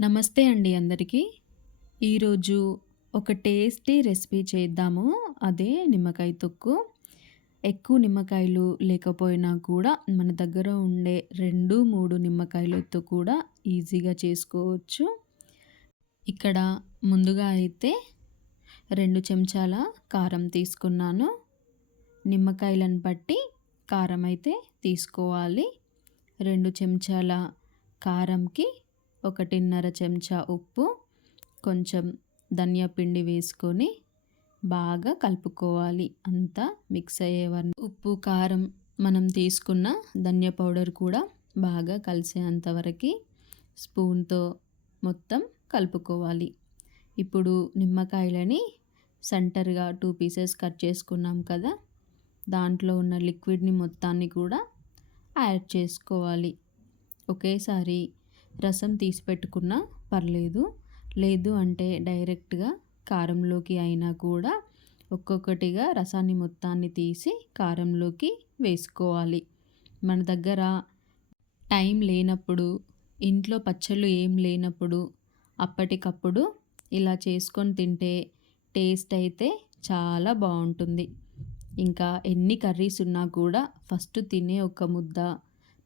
నమస్తే అండి అందరికీ. ఈరోజు ఒక టేస్టీ రెసిపీ చేద్దాము. అదే నిమ్మకాయ తొక్కు. ఎక్కువ నిమ్మకాయలు లేకపోయినా కూడా మన దగ్గర ఉండే రెండు మూడు నిమ్మకాయలతో కూడా ఈజీగా చేసుకోవచ్చు. ఇక్కడ ముందుగా అయితే రెండు చెంచాల కారం తీసుకున్నాను. నిమ్మకాయలను బట్టి కారం అయితే తీసుకోవాలి. రెండు చెంచాల కారంకి ఒకటిన్నర చెంచా ఉప్పు కొంచెం ధనియా పిండి వేసుకొని బాగా కలుపుకోవాలి. అంతా మిక్స్ అయ్యేవారు ఉప్పు కారం మనం తీసుకున్న ధనియా పౌడర్ కూడా బాగా కలిసేంతవరకు స్పూన్తో మొత్తం కలుపుకోవాలి. ఇప్పుడు నిమ్మకాయలని సెంటర్గా టూ పీసెస్ కట్ చేసుకున్నాం కదా దాంట్లో ఉన్న లిక్విడ్ని మొత్తాన్ని కూడా యాడ్ చేసుకోవాలి. ఒకేసారి రసం తీసి పెట్టుకున్నా పర్లేదు. లేదు అంటే డైరెక్ట్గా కారంలోకి అయినా కూడా ఒక్కొక్కటిగా రసాన్ని మొత్తాన్ని తీసి కారంలోకి వేసుకోవాలి. మన దగ్గర టైం లేనప్పుడు ఇంట్లో పచ్చళ్ళు ఏం లేనప్పుడు అప్పటికప్పుడు ఇలా చేసుకొని తింటే టేస్ట్ అయితే చాలా బాగుంటుంది. ఇంకా ఎన్ని కర్రీస్ ఉన్నా కూడా ఫస్ట్ తినే ఒక ముద్ద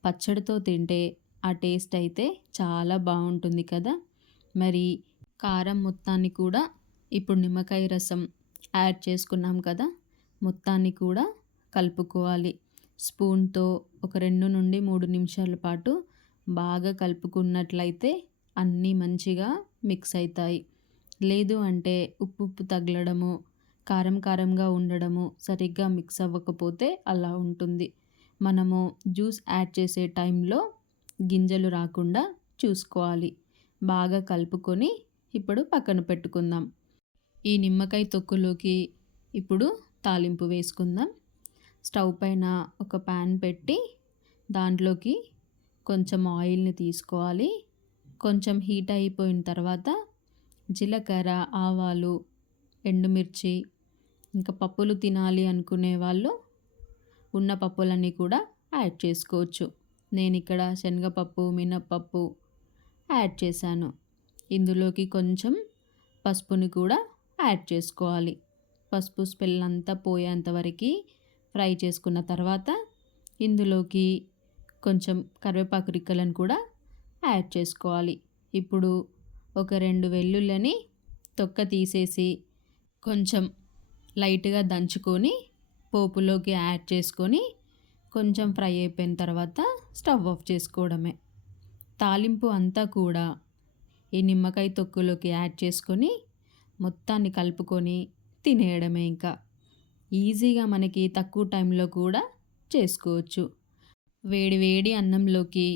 పచ్చడితో తింటే ఆ టేస్ట్ అయితే చాలా బాగుంటుంది కదా. మరి కారం మొత్తాన్ని కూడా ఇప్పుడు నిమ్మకాయ రసం యాడ్ చేసుకున్నాం కదా. మొత్తాన్ని కూడా కలుపుకోవాలి. స్పూన్తో ఒక రెండు నుండి మూడు నిమిషాల పాటు బాగా కలుపుకున్నట్లయితే అన్నీ మంచిగా మిక్స్ అవుతాయి లేదు అంటే ఉప్పు ఉప్పు తగలడము కారం కారంగా ఉండడము సరిగ్గా మిక్స్ అవ్వకపోతే అలా ఉంటుంది. మనము జ్యూస్ యాడ్ చేసే టైంలో గింజలు రాకుండా చూసుకోవాలి. బాగా కలుపుకొని ఇప్పుడు పక్కన పెట్టుకుందాం. ఈ నిమ్మకాయ తొక్కులోకి ఇప్పుడు తాలింపు వేసుకుందాం. స్టవ్ పైన ఒక ప్యాన్ పెట్టి దాంట్లోకి కొంచెం ఆయిల్ని తీసుకోవాలి. కొంచెం హీట్ అయిపోయిన తర్వాత జీలకర్ర ఆవాలు ఎండుమిర్చి ఇంకా పప్పులు తినాలి అనుకునే వాళ్ళు ఉన్న పప్పులన్నీ కూడా యాడ్ చేసుకోవచ్చు. నేను ఇక్కడ శనగపప్పు మినప్పప్పు యాడ్ చేశాను. ఇందులోకి కొంచెం పసుపుని కూడా యాడ్ చేసుకోవాలి. పసుపు స్మెల్ అంతా పోయేంత వరకు ఫ్రై చేసుకున్న తర్వాత ఇందులోకి కొంచెం కరివేపాకు రిక్కలను కూడా యాడ్ చేసుకోవాలి. ఇప్పుడు ఒక రెండు వెల్లుల్లని తొక్క తీసేసి కొంచెం లైట్గా దంచుకొని పోపులోకి యాడ్ చేసుకొని కొంచెం ఫ్రై అయిపోయిన తర్వాత స్టవ్ ఆఫ్ చేసుకోవడమే. తాలింపు అంతా కూడా ఈ నిమ్మకాయ తొక్కులోకి యాడ్ చేసుకొని మొత్తాన్ని కలుపుకొని తినేయడమే ఇంకా. ఈజీగా మనకి తక్కువ టైంలో కూడా చేసుకోవచ్చు. వేడి వేడి అన్నంలోకి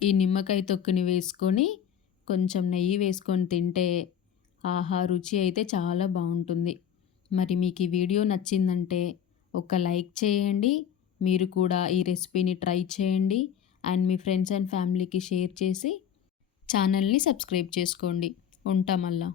ఈ నిమ్మకాయ తొక్కుని వేసుకొని కొంచెం నెయ్యి వేసుకొని తింటే ఆహా రుచి అయితే చాలా బాగుంటుంది. మరి మీకు ఈ వీడియో నచ్చిందంటే ఒక లైక్ చేయండి. మీరు కూడా ఈ రెసిపీని ట్రై చేయండి అండ్ మీ ఫ్రెండ్స్ అండ్ ఫ్యామిలీకి షేర్ చేసి ఛానల్ని సబ్స్క్రైబ్ చేసుకోండి. ఉంటామల్లా